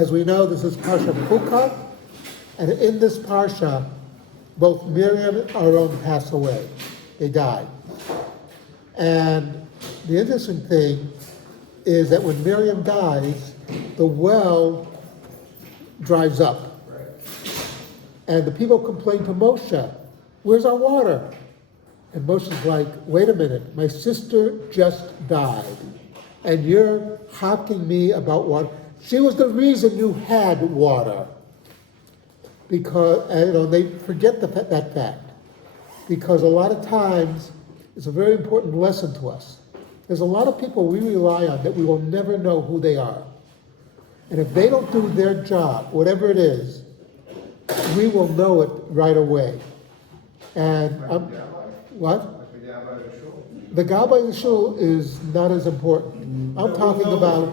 As we know, this is Parsha Puka, and in this Parsha, both Miriam and Aaron pass away. They die. And the interesting thing is that when Miriam dies, the well dries up. And the people complain to Moshe, "Where's our water?" And Moshe's like, "Wait a minute, my sister just died, and you're hawking me about water. She was the reason you had water." Because they forget that fact. Because a lot of times, it's a very important lesson to us. There's a lot of people we rely on that we will never know who they are. And if they don't do their job, whatever it is, we will know it right away. And what? The Gabbai of the Shul is not as important. I'm talking about.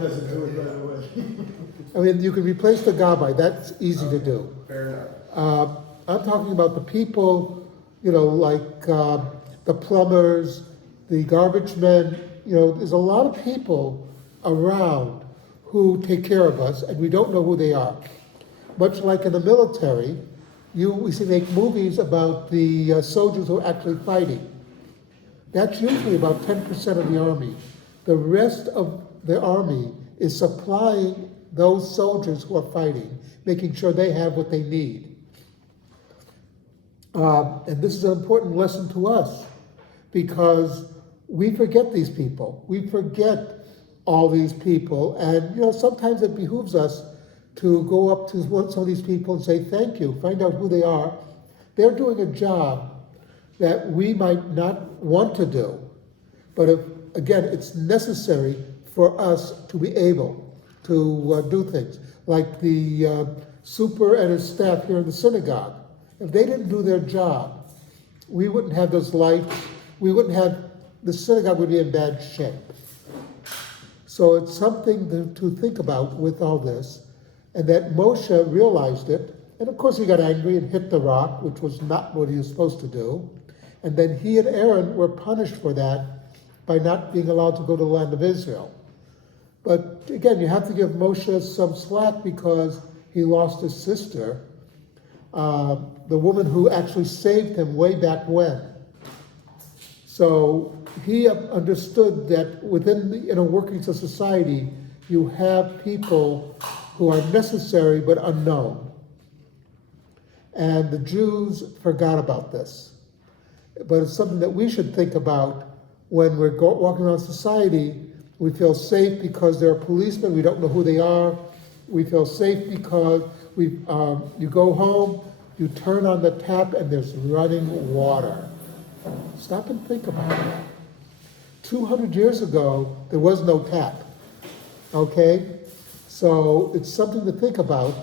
I mean, you can replace the Gabbai. That's easy to do. Fair enough. I'm talking about the people, like the plumbers, the garbage men. There's a lot of people around who take care of us, and we don't know who they are. Much like in the military, we see make movies about the soldiers who are actually fighting. That's usually about 10% of the army. The rest of the army is supplying those soldiers who are fighting, making sure they have what they need. And this is an important lesson to us because we forget these people. We forget all these people. And, sometimes it behooves us to go up to some of these people and say, thank you, find out who they are. They're doing a job that we might not want to do. But again, it's necessary for us to be able to do things. Like the super and his staff here in the synagogue. If they didn't do their job, we wouldn't have those lights. The synagogue would be in bad shape. So it's something to think about with all this. And that Moshe realized it. And of course he got angry and hit the rock, which was not what he was supposed to do. And then he and Aaron were punished for that by not being allowed to go to the land of Israel. But again, you have to give Moshe some slack because he lost his sister, the woman who actually saved him way back when. So he understood that within the inner workings of society, you have people who are necessary but unknown. And the Jews forgot about this. But it's something that we should think about when we're walking around society. We feel safe because there are policemen, we don't know who they are. We feel safe because you go home, you turn on the tap and there's running water. Stop and think about that. 200 years ago, there was no tap. Okay? So it's something to think about.